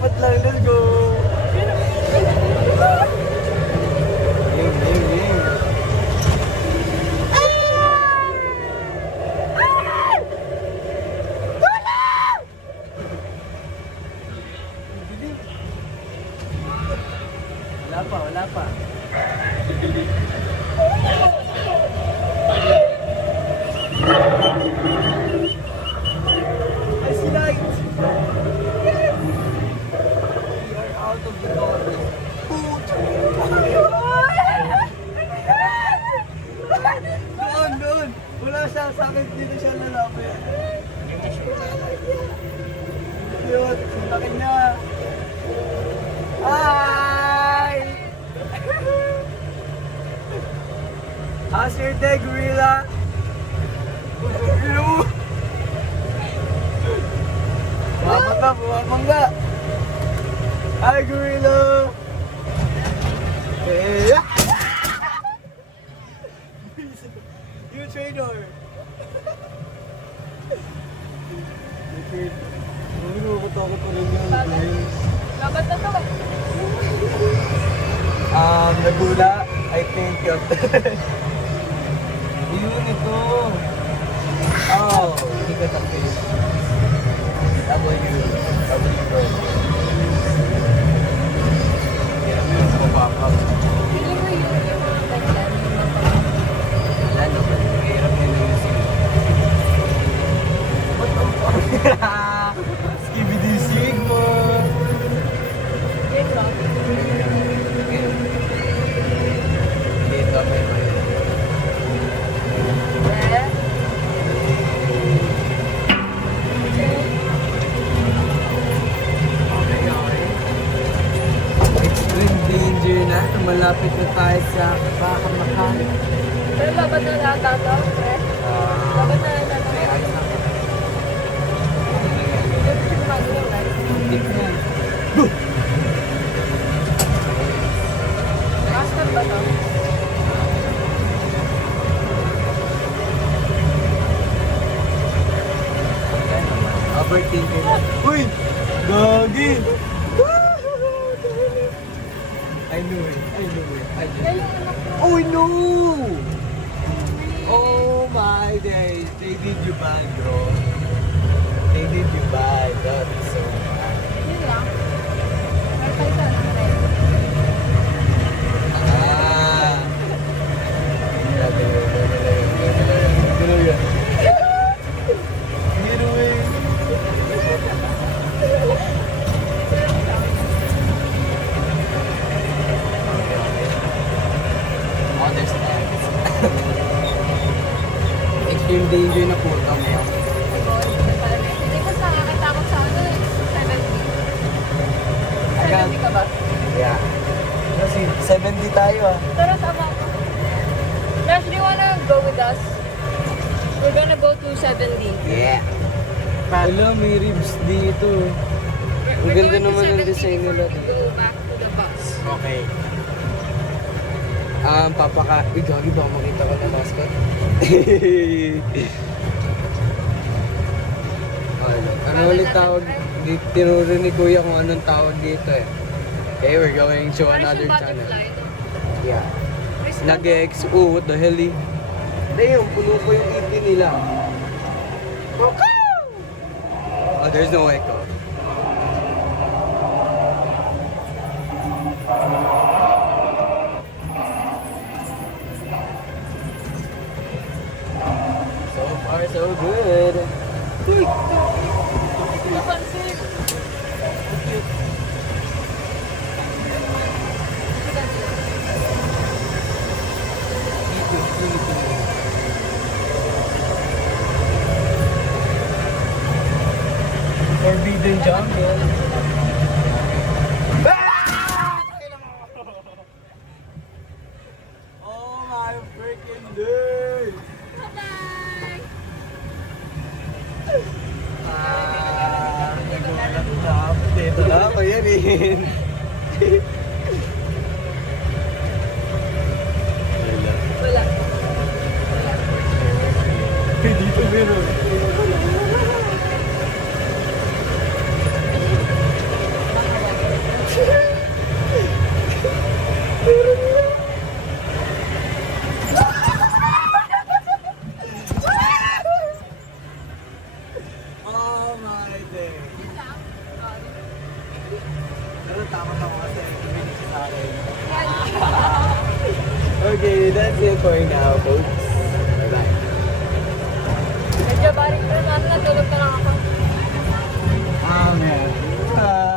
apat lang. Let's go. Wala pa. I see light. Yes. We are out of the door. Doon. Wala siya sa akin. Dito siya lalapit. Yun. Sa akin niya. Hi! How's your day, gorilla? Bumamangga. Hi, gorilla. Hey. You trainer. Nakakatakot pa rin yun. Labat na to. Nagula, I think of yun ito. Oh, hindi ka tapis. W bro. Yeah, pop-up. Lalo ba? Mahirap nyo na yung sila. What the fuck? Skibidi-sig mo. Game lang. Dito may danger na. Malapit na tayo sa kapakamakan. Pero laban na lahat ito, pre. Laban na lahat ito. May ayos na. Master ba ito? Overthinking. Uy! Gagi! I knew it. Oh no! Oh my days! They did you bad, bro. They did you bad. That's so bad. Yun lang. May paisa na rin. Get away! Extreme danger na po ito ngayon. Hindi ko nakakatakot sa ano eh. 70. 70 ka ba? Yeah. Kasi 70 tayo ah. Pero tama ko. Nash, do you wanna go with us? We're gonna go to 70. Yeah. Wala, may ribs dito. Ang ganda naman ng design nila. We go back to the bus. Okay. Uy, gagi ba makita ko na mascot? Ano ulit tawag? Tinuro ni Kuya kung anong tawag dito eh. Okay, we're going to another channel. Yeah. Nag-ex. Oh, what the hell eh? Damn, puno po yung EP nila. Oh, there's no echo. So far, so good. Uy! Napansin. Forbidden Jungle. Oh my freaking dude! Bye-bye! Nag-laptop. Dito na ako yan eh. Wala. Dito meron. Okay, that's it for now, folks. Bye-bye. Medyo barik pero natulog na lang ako. Man.